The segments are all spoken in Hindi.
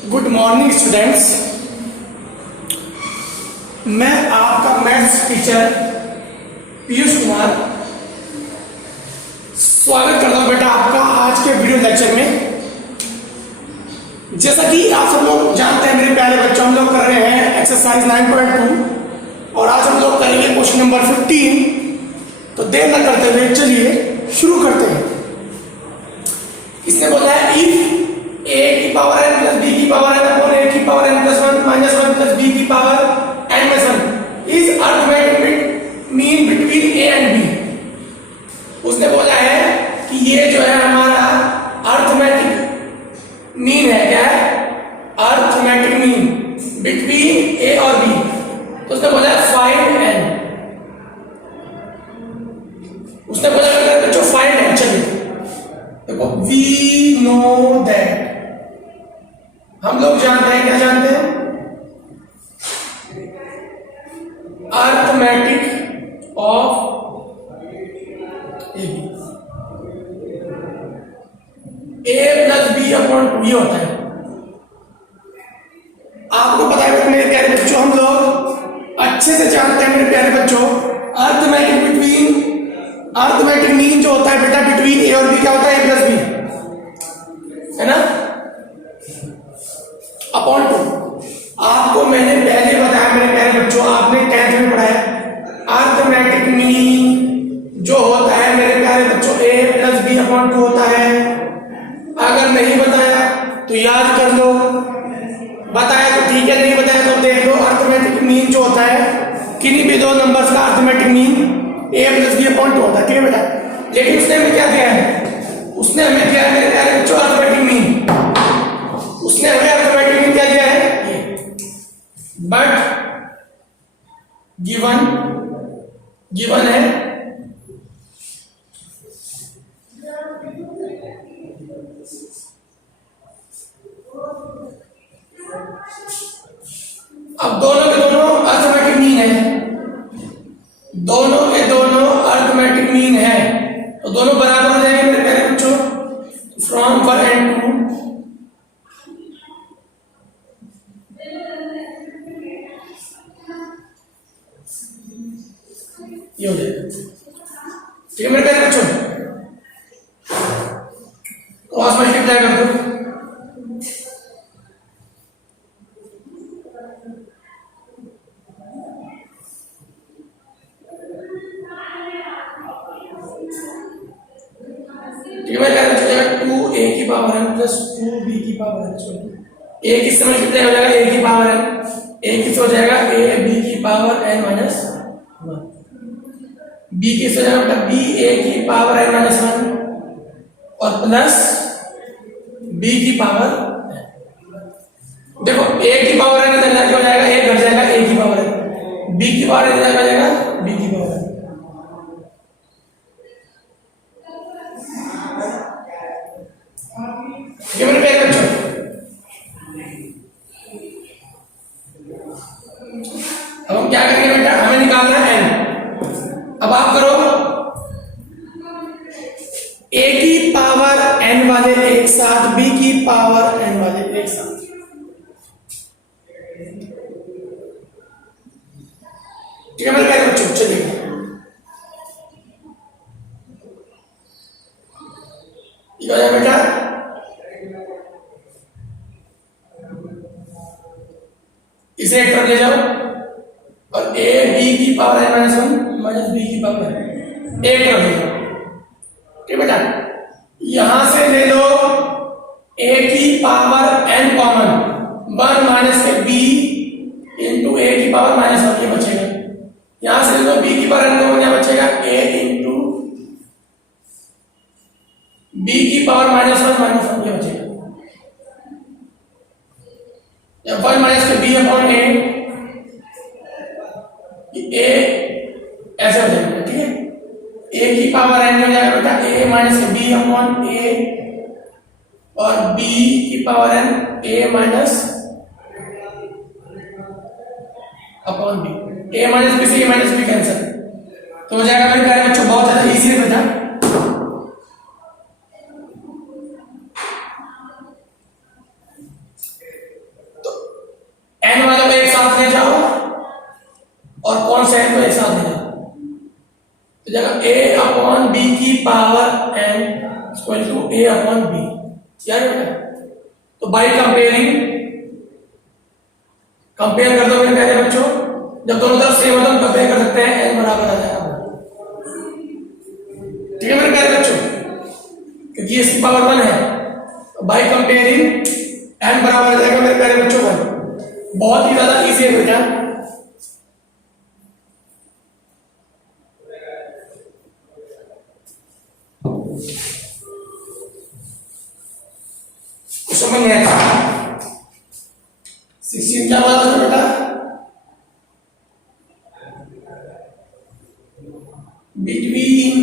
Good morning students. मैं आपका मैथ्स टीचर पीयूष कुमार स्वागत करता हूं बेटा आपका आज के वीडियो लेक्चर में। जैसा कि आप सब लोग जानते हैं मेरे प्यारे बच्चों, हम लोग कर रहे हैं एक्सरसाइज 9.2 और आज हम लोग करेंगे क्वेश्चन नंबर 15। तो देर न करते हुए चलिए शुरू करते हैं। इसने बोला है इफ a की पावर n प्लस b की पावर n अपॉन a की power n plus 1 minus 1 plus b की power n plus 1 is arithmetic mean between a and b। उसने बोला है कि ये जो है हमारा अरिथमेटिक मीन है। क्या है? अरिथमेटिक मीन बिटवीन a और b। तो उसने बोला है फाइंड n। उसने बोला है बच्चों फाइंड n। चलिए देखो, वी नो दैट, हम लोग जानते हैं। क्या जानते हैं? Arithmetic of A plus B upon 2 ये होता है। आपको पता है मेरे प्यारे बच्चों, हम लोग अच्छे से जानते हैं मेरे प्यारे बच्चों, अरिथमेटिक मीन जो होता है बेटा बिटवीन ए और बी क्या होता है? ए प्लस बी, है ना, अपॉन 2। आपको मैंने पहले बताया मेरे प्यारे बच्चों, आपने 10th में पढ़ा है अरिथमेटिक मीन जो होता है मेरे प्यारे बच्चों ए प्लस बी अपॉन 2 होता है। अगर नहीं बताया तो याद कर लो, बताया तो ठीक है, नहीं बताया तो देख लो। अरिथमेटिक मीन जो होता है किन्हीं भी दो नंबर्स का arithmetic mean a plus B upon 2 होता है, ठीक है बेटा। लेकिन उसने हमें क्या दिया है? उसने हमें दिया है मेरे प्यारे बच्चों अरिथमेटिक मीन। उसने हमें अरिथमेटिक मीन क्या दिया है? बट गिवन है अब दोनों के दोनों अरिथमेटिक मीन है, दोनों के दोनों अरिथमेटिक मीन है, तो दोनों बराबर हो जाएंगे मेरे प्यारे बच्चों। फ्रॉम 1 and 2 ये हो जाएगा, ठीक है मेरे प्यारे बच्चों। क्रॉस मल्टीप्लाई कर दो, ठीक है मेरे प्यारे बच्चों। 2a की पावर n प्लस 2b की पावर n, a किससे मल्टीप्लाई हो जाएगा? a की पावर n, a किससे हो जाएगा? a b की पावर n माइनस 1, b किससे हो जाएगा बेटा? b a की पावर n माइनस 1 और प्लस b की पावर n। देखो a की पावर n इधर जाके हो जाएगा, a घट जाएगा, a की पावर n, b की पावर n इधर आ जाएगा, b की पावर n। ये मेरे प्यारे बच्चों, अब हम क्या करेंगे बेटा? हमें निकालना है n। अब आप करो, a की पावर n वाले एक साथ, b की पावर n वाले एक साथ। ठीक है मेरे प्यारे बच्चों, चलिए ये हो जाए बेटा। इसे एक तरफ ले जाओ और a b की power n minus 1 minus b की पावर n एक तरफ ले जाओ, ठीक बेटा। यहां से ले लो a की पावर n कॉमन, 1 माइनस के b इंटू a की पावर माइनस 1 ये बचेगा। यहां से ले लो b की पावर n कॉमन, क्या बचेगा? a इंटू b की पावर माइनस 1 ये बचेगा। 1 माइनस के b अपॉन a, a ऐसे हो जाएगा, ठीक है। a की पावर n हो जाएगा बेटा a माइनस के b अपॉन a और b की power n a minus upon b। a minus b से a माइनस b कैंसिल, तो हो जाएगा मेरे प्यारे बच्चों बहुत ज्यादा इजी है बेटा। Equal to A upon B. याद है बेटा? तो बाई कंपेयर कर दो मेरे प्यारे बच्चों, जब दोनों तरफ सेम हो तो हम कंपेयर कर सकते हैं, n बराबर आ जाएगा। ठीक है मेरे प्यारे बच्चों, क्योंकि इसकी पावर 1 है, तो बाई कंपेयरिंग n बराबर आ जाएगा मेरे प्यारे बच्चों 1। बहुत ही ज्यादा इजी है बेटा। समझ में आया? 16 क्या बोला था बेटा? Between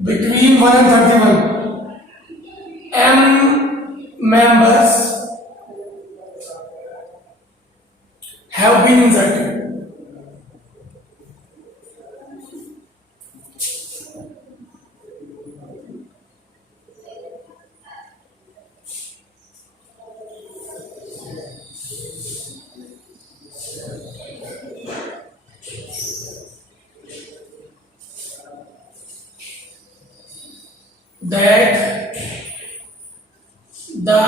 between 1 and 31 m members have been inserted. That the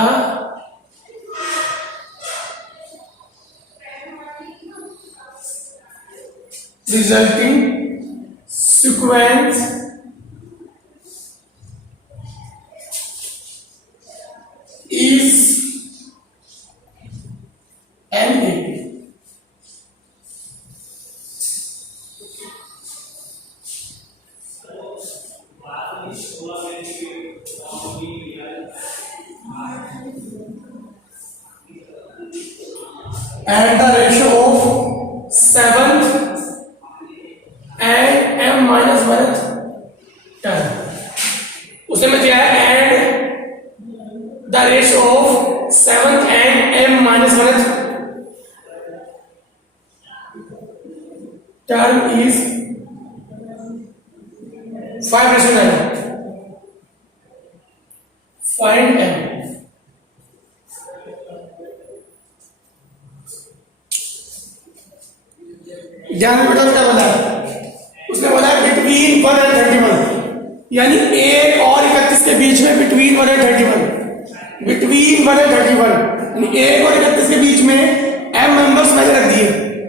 resulting sequence is NAP. And the ratio of 7th and m minus 1th term, उसे में दिया है and the ratio of 7th and m minus 1th term is 5:9. Find m. ध्यान में बेटा क्या बोला? उसने बोला बिटवीन 1 and 31, यानी 1 और 31 के बीच में बिटवीन 1 and 31, बिटवीन 1 and 31 यानी 1 और 31 के बीच में m मेंबर्स मैंने रख दिए।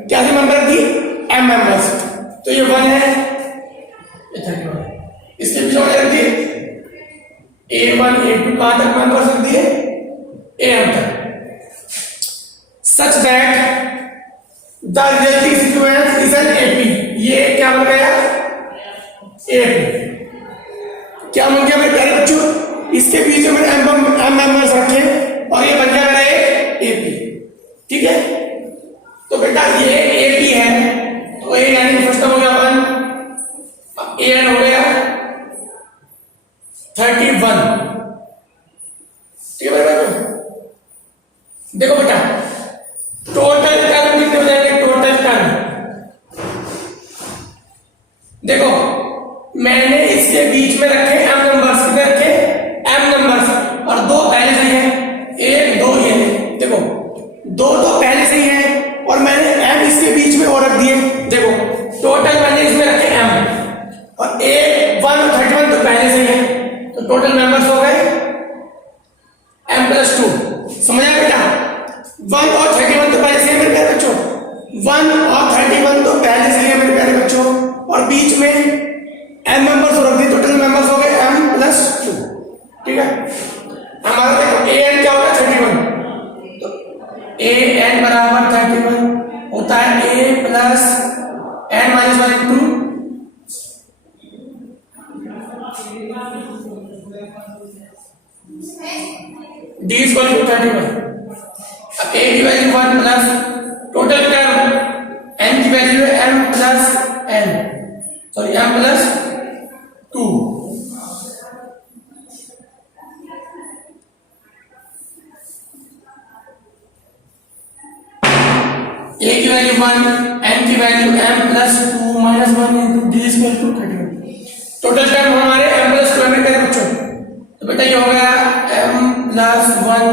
क्या से मेंबर रख दिए? m members. तो ये 1 है, ये 31 है, इसके बीच में रख दिए a1 a2 कहां तक मेंबर्स रख दिए? am तक। Such that the resulting sequence is an AP. ये क्या बन गया? एपी। क्या बन गया मेरे प्यारे बच्चों? इसके बीच में मैंने एम मेंबर्स रखे और ये बन गया मेरा एपी। ठीक है, तो बेटा ये एपी है, तो ए यानी फर्स्ट हो गया 1, अब ए एन हो गया 31। ठीक है बेटा, देखो बेटा टोटल टर्म कितने हो जाएंगे? टोटल टर्म देखो, मैंने इसके बीच में रखे m नंबर्स, कितने रखे? m नंबर्स, और 2 पहले से ही है, 1 2 ये देखो 2 तो पहले से ही है और मैंने m इसके बीच में और रख दिए। देखो टोटल मैंने इसमें रखे m और 1 1 और 31 तो पहले से ही है, तो टोटल मेंबर्स हो गए m+2। समझ आया बेटा? 1 और 31 तो पहले से है मेरे प्यारे बच्चों, 1 और 31 तो पहले से है मेरे प्यारे बच्चों, और बीच में m मेंबर्स रख दिए, टोटल मेंबर्स हो गए m+2। ठीक है, हमारा देखो an क्या होगा? 31, तो an बराबर 31 होता है a plus n minus 1 into d equal to 31। अब a की value 1 plus total term n की वैल्यू है m plus n, sorry m plus 2। a की वैल्यू 1, n की value m plus 2 minus 1 into d equal to 31। Total term हमारे m+2 में करे बच्चों, तो बेटा ये हो गया m+1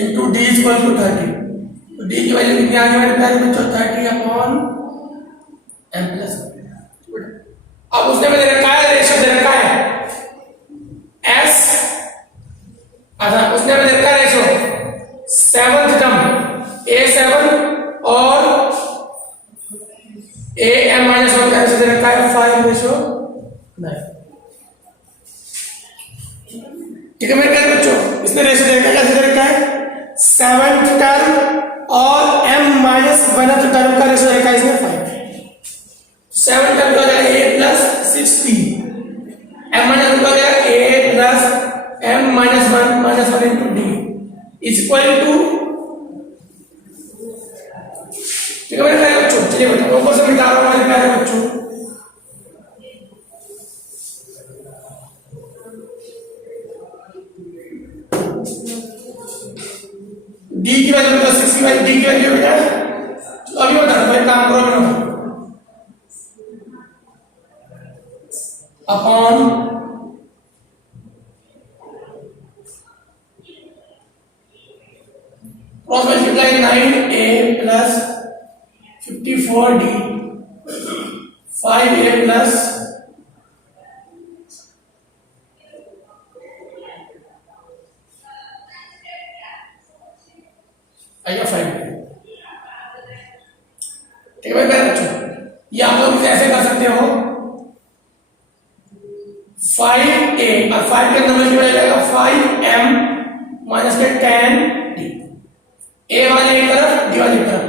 into d equal to 30। तो d की वैल्यू कितनी आ गई मेरे प्यारे बच्चों? 30/30। उसने मुझे रखा है, रेशो दे रखा है एस, अच्छा उसने मुझे रखा है रेशो सेवंथ टर्म A7 और AM-1 का रेशो दे रखा है 5:9। ठीक है मेरे प्यारे बच्चों, इसने रेशो दे रखा है, कैसे दे रखा है 7th टर्म और M-1 टर्म का रेशो दे रखा है इसमें 5। 7 टर्म का जाएगा A+60, M-1 का जाएगा A plus M-1 into D is equal to, ठीक है मेरे प्यारे बच्चों, चलिए बताओ ऊपर से मिटा रहा हूं मेरे प्यारे बच्चों। D की वैल्यू बेटा 6 की वैल्यू, D की वैल्यू बेटा, चलो अभी बता दो, काम करो ना, upon cross multiply 9A plus 54D 5A plus आएगा 5। ठीक है भाई बच्चों, ये आप लोग ऐसे कर सकते हो 5A और 5 के अंदर मल्टीप्लाई जाएगा 5M माइनस के 10D, A वाले एक तरफ D वाले एक तरफ,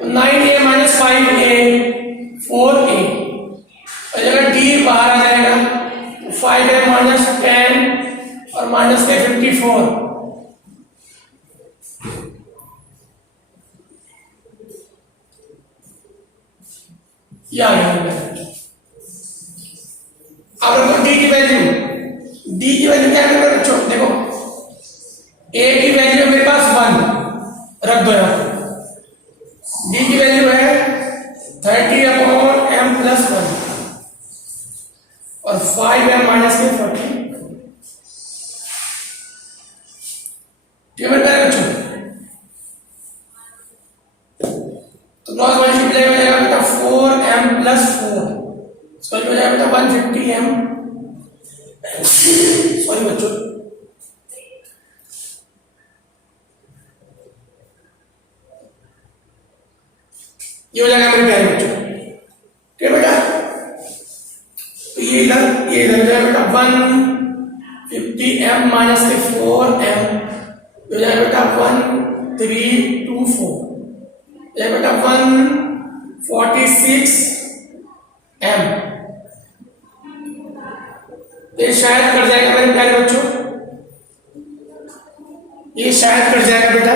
तो 9A माइनस 5A 4A, और जगह D बाहर आ जाएगा तो 5A माइनस 10 और माइनस के 54, ये आ गया। अब रखो D की वैल्यू, D की वैल्यू क्या है बच्चों, देखो A की वैल्यू मेरे पास 1 रख दो यहां पर, D की वैल्यू है 30/M+1 और 5M माइनस के 40। ठीक है मेरे बच्चों, तो क्रॉस मल्टीप्लाई हो जाएगा बेटा 4M+4, सॉरी हो जाएगा बेटा 150M, सॉरी बच्चों, ये हो जाएगा मेरे प्यारे बच्चों। ठीक है बेटा, तो ये इधर जाएगा बेटा 150M माइनस के 4M, हो जाएगा बेटा 1324, जाएगा बेटा 146M। ये शायद कट जाएगा मेरे प्यारे बच्चों, ये शायद कट जाएगा बेटा,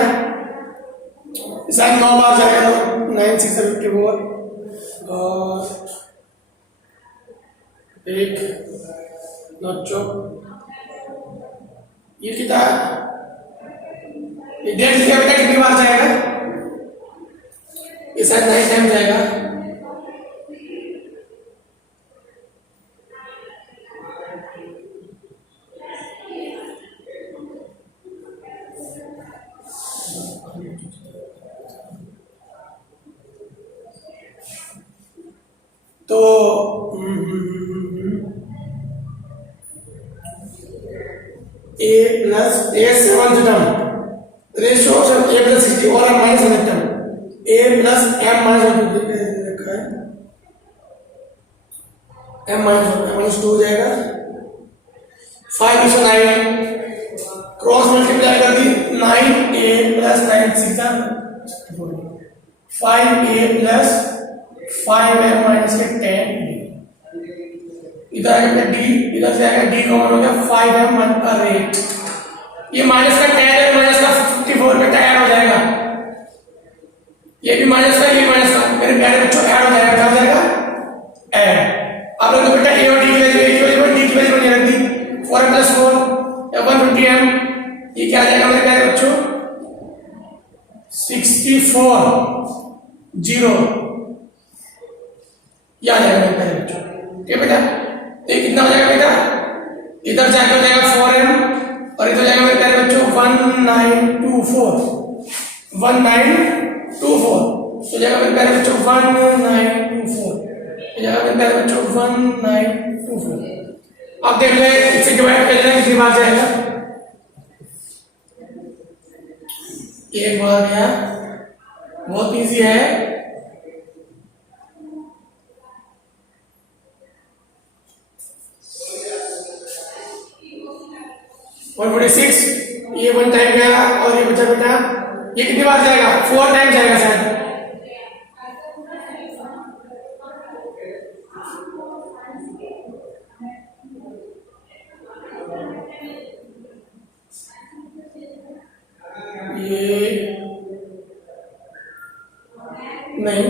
शायद 9 बार जाएगा, 9 6 54 और 1 9 ये कितना, ये 1.5 लिखा बेटा कितनी बार जाएगा, ये शायद 9 टाइम जाएगा, तो A7th टर्म रेशियो A+60 और -7th टर्म A+M-1 रखा है, M-2 हो जाएगा 5:9, क्रॉस मल्टीप्लाई कर दी 9A plus 9 6 5A plus 5M minus के 10, इधर आएगा D, इधर से आएगा D कॉमन हो गया 5M का रेट, ये माइनस का 10 है, माइनस का 54 बेटा ऐड हो जाएगा, ये भी माइनस का, ये माइनस का, मेरे प्यारे बच्चों ऐड हो जाएगा, क्या हो जाएगा ऐड। आप लोग बेटा A और D की वैल्यू, A की वैल्यू D की वैल्यू नहीं रख दी, 4M+4 या 150M, ये क्या आ जाएगा मेरे प्यारे बच्चों 64 0, ये आ जाएगा मेरे प्यारे बच्चों। ठीक है बेटा, ये कितना हो जाएगा बेटा, इधर जाके हो जाएगा 4M और इधर जाएगा मेरे प्यारे बच्चों 1924, तो जाएगा मेरे प्यारे बच्चों 1924, यहाँ पे मेरे बच्चों 1924। अब देख ले इसे डिवाइड कर लेना कितनी बार जाएगा। एक बार गया, बहुत इजी है। और 46 ये 1 टाइम गया और ये बचा बेटा ये कितनी बार जाएगा 4 टाइम जाएगा शायद। ये नहीं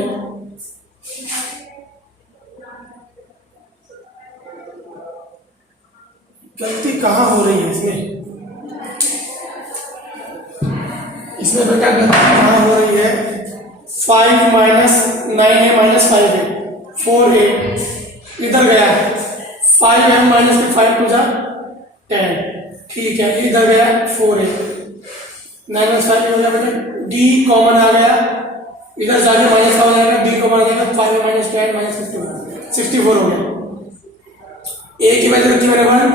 गलती कहाँ हो रही है इसमें बेटा गलती कहाँ हो रही है। 5 माइनस 9 है माइनस 5 है 4 है इधर गया 5 है माइनस 5 टू 10 ठीक है इधर गया 4 है 9 माइनस 5 हो गया बेटा डी कॉमन आ गया इधर जाके माइनस का हो जाएगा डी कॉमन आ जाएगा 5 माइनस 10 माइनस 64 हो गया। ए की वैल्यू रखी मैंने 1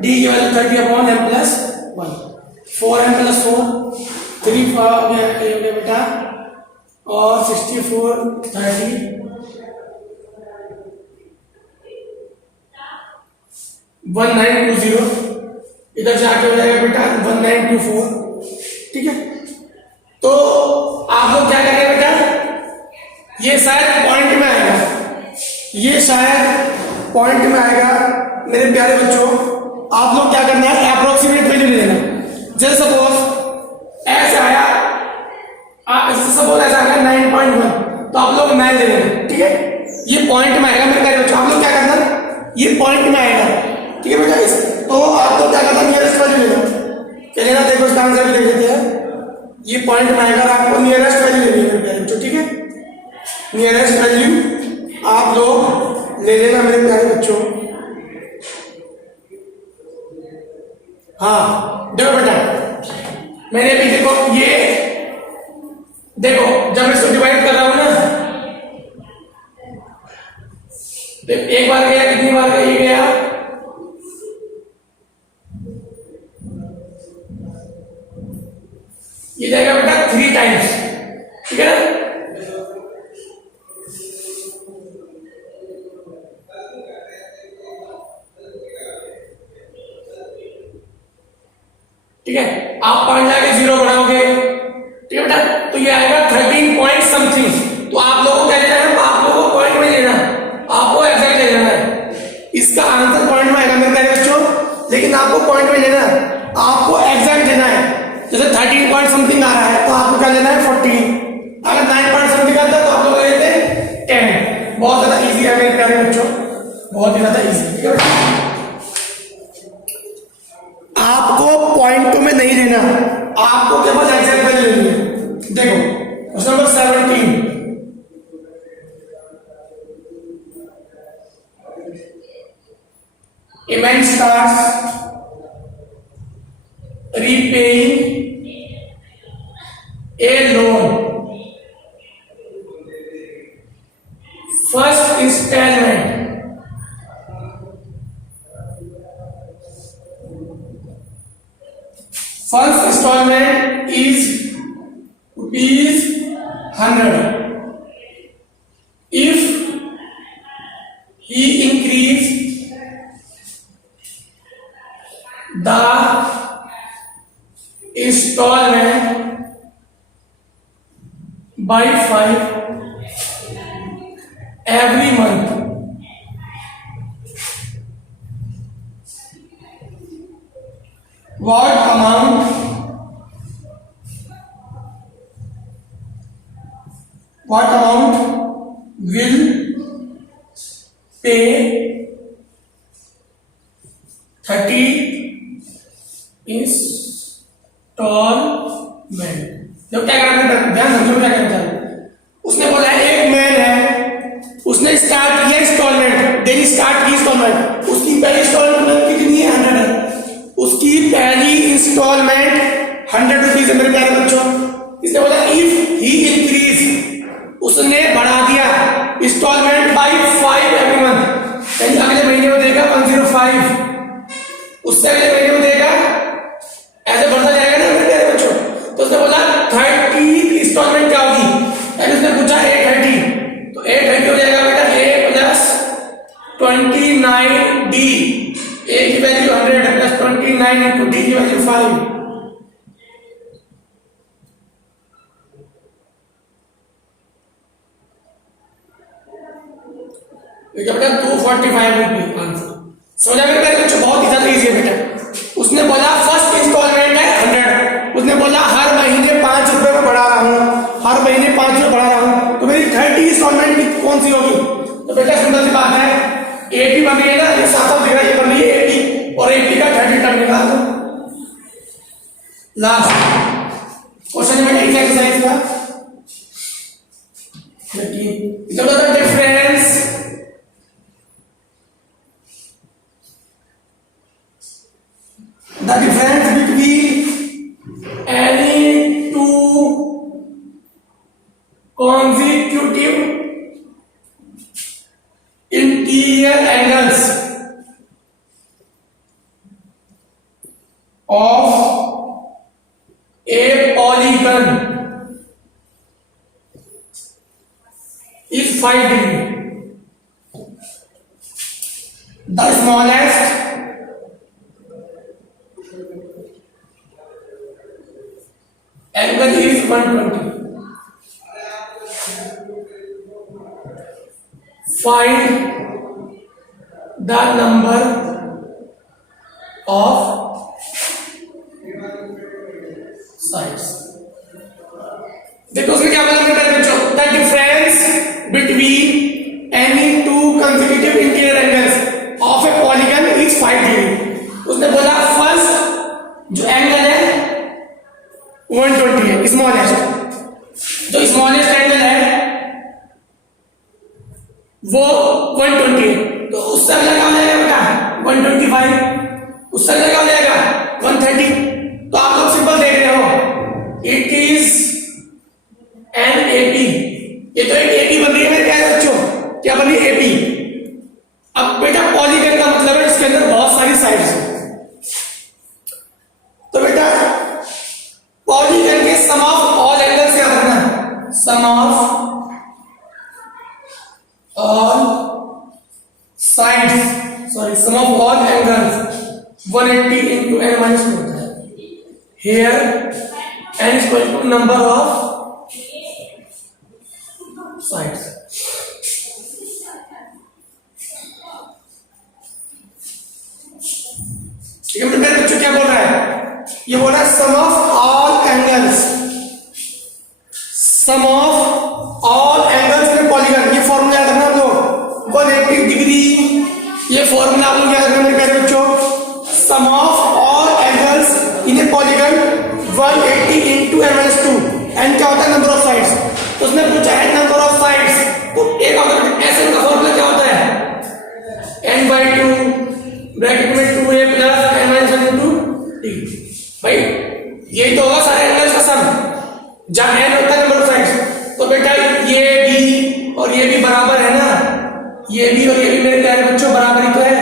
डी की वैल्यू 30/m+1 4m+4 3 हो गया बेटा और 64 30 1920 इधर जाके हो जाएगा बेटा 1924 ठीक है। तो आप लोग क्या करेंगे बेटा ये शायद पॉइंट में आएगा ये शायद पॉइंट में आएगा मेरे प्यारे बच्चों। आप लोग क्या करना है अप्रोक्सीमेट वैल्यू ले लेना। जैसे सपोज ऐसा आया सपोज ऐसा आया 9.1 तो आप लोग 9 ले लेना ठीक है। ये पॉइंट में आएगा मेरे प्यारे बच्चों। आप लोग क्या करना ये पॉइंट में आएगा ठीक है बेटा। तो आप लोग क्या करना नियरेस्ट वैल्यू लेना क्या लेना देखो इसका आंसर भी देख लेते हैं। ये पॉइंट में आएगा आपको नियरेस्ट वैल्यू लेनी है मेरे प्यारे बच्चों ठीक है। नियरेस्ट वैल्यू आप लोग ले लेना मेरे प्यारे बच्चों। हाँ देखो बेटा मैंने भी देखो ये देखो जब मैं इसको डिवाइड कर रहा हूं ना तो एक बार गया कितनी बार गया ये गया ये जाएगा बेटा 3 टाइम्स ठीक है ना। ठीक है आप पॉइंट लाके 0 बढ़ाओगे ठीक है बेटा तो ये आएगा 13 पॉइंट समथिंग। तो आप लोगों को क्या लेना है आप लोगों को पॉइंट में लेना आपको एग्जैक्ट ले लेना है। इसका आंसर पॉइंट में आएगा मेरे प्यारे बच्चों लेकिन आपको पॉइंट में लेना आपको एग्जैक्ट लेना है। जैसे 13 पॉइंट समथिंग आ रहा है तो आपको क्या लेना है 14। अगर 9 पॉइंट समथिंग आता है तो आप लोग ले लेते हैं 10। बहुत ज्यादा इजी है मेरे प्यारे बच्चों बहुत ही ज्यादा इजी ठीक है। आपको पॉइंटों में नहीं लेना आपको केवल एग्जैक्ट वैल्यू लेनी है। देखो question number 17 a man starts repaying a loan first installment is rupees 100 if he increase the installment by 5 every month what amount will pay 30 instalment. जब क्या करना है ध्यान समझो क्या करना है। उसने बोला एक मैन है उसने स्टार्ट किया इंस्टॉलमेंट डेली स्टार्ट की इंस्टॉलमेंट उसकी पहली इंस्टॉलमेंट कितनी है 100 है। उसकी पहली इंस्टॉलमेंट 100 रुपीज है मेरे प्यारे बच्चों। इसने बोला इफ ही इंक्रीज उसने बढ़ा दिया इंस्टॉलमेंट बाय 5 29D, A की वैल्यू 100 है प्लस 29 इंटू D की वैल्यू 5, बेटा 245 रुपये आंसर। समझा मेरे प्यारे बच्चों, बहुत ही ज्यादा इजी है बेटा। उसने बोला फर्स्ट इंस्टॉलमेंट है 100, उसने बोला हर महीने 5 रुपए में बढ़ा रहा हूँ, हर महीने 5 रुपए बढ़ा रहा हूँ, तो मेरी 30 इंस्टॉलमेंट की कौन सी होगी? तो बेटा सिंपल सी बात है, 80 बन रही है ना, ये साथ साथ दिख रहा है, ये बन रही है 80 और 80 का 30 टर्म निकाल दो। लास्ट क्वेश्चन में एक्सरसाइज का difference the difference between any two consecutive interior angles of a polygon is 5 degree. The smallest angle is 120. Find the number of sides. देखो उसमें क्या बोला मेरे बच्चों, the difference between any two consecutive interior angles of a polygon is 5 degree. उसने बोला फर्स्ट जो एंगल है 120 है, स्मॉलेस्ट, जो स्मॉलेस्ट एंगल है वो 120 है, तो उससे अगला क्या हो जाएगा बेटा 125, उससे अगला क्या हो जाएगा 130। तो आप लोग सिंपल देख रहे हो, इट इज एन एपी, ये तो एक एपी बन रही है मेरे प्यारे बच्चों, क्या बन रही है एपी। अब बेटा पॉलीगन का मतलब है इसके अंदर बहुत सारी साइड्स हैं, तो बेटा पॉलीगन के सम ऑफ ऑल एंगल्स याद रखना, sum of all sides, sorry sum of all angles 180 into n minus 2 होता है। Here n is equal to number of sides. ठीक है मेरे बच्चों, क्या बोल रहा है, ये बोल रहा है sum of all angles, sum of all angles in polygon, ये फॉर्मूला याद रखना आप लोग, 180 डिग्री, ये फॉर्मूला आप लोग याद रखना मेरे प्यारे बच्चों, sum of all angles in a polygon 180 into n minus 2, n क्या होता है नंबर ऑफ साइड्स, तो उसने पूछा है नंबर ऑफ साइड्स, तो एक अगर एसएन का फॉर्मूला क्या होता है n/2 ब्रैकेट में 2a plus n minus 1 into t। भाई यही तो होगा सारे एंगल्स का सम, जहां n होता है नंबर ऑफ साइड्स, तो बेटा ये भी और ये भी बराबर है ना, ये भी और ये भी मेरे प्यारे बच्चों बराबर ही तो है,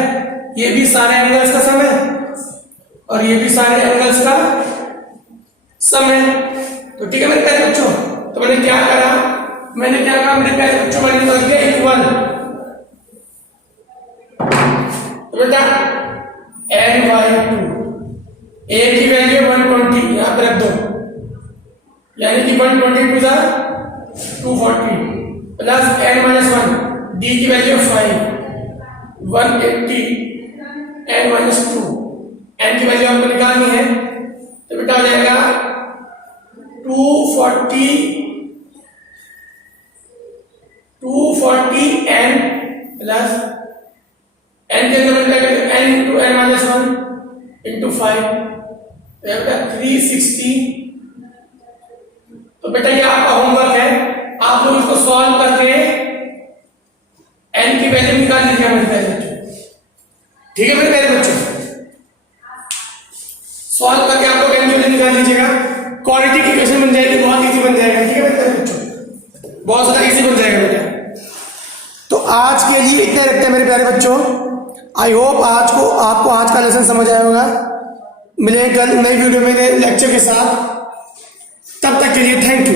ये भी सारे एंगल्स का सम है और ये भी सारे एंगल्स का सम है। तो ठीक है मेरे प्यारे बच्चों, तो मैंने क्या करा मेरे प्यारे बच्चों मैंने कर दिया इक्वल, तो बेटा n/2, a की वैल्यू 120 यहां पर रख दो, यानी कि 120 to 240 plus n minus 1, d की वैल्यू 5, 180 n minus 2, n की वैल्यू आपको निकालनी है, तो बेटा हो जाएगा 240 n प्लस n के अंदर n into n minus 1 into 5, तो बेटा 360। तो बेटा ये आपका होमवर्क है, आप लोग इसको सॉल्व करके n की वैल्यू निकाल लीजिए मेरे प्यारे बच्चों, ठीक है मेरे प्यारे बच्चों, सॉल्व करके आप लोग n की वैल्यू निकाल लीजिएगा, क्वाड्रेटिक इक्वेशन बन जाएगी, बहुत इजी बन जाएगा, ठीक है मेरे प्यारे बच्चों, बहुत ज्यादा इजी बन जाएगा बेटा। तो आज के लिए इतना रखते हैं मेरे प्यारे बच्चों, आई होप आपको आज का लेसन समझ आया होगा। मिलेंगे कल नई वीडियो में नए लेक्चर के साथ, तब तक के लिए थैंक यू।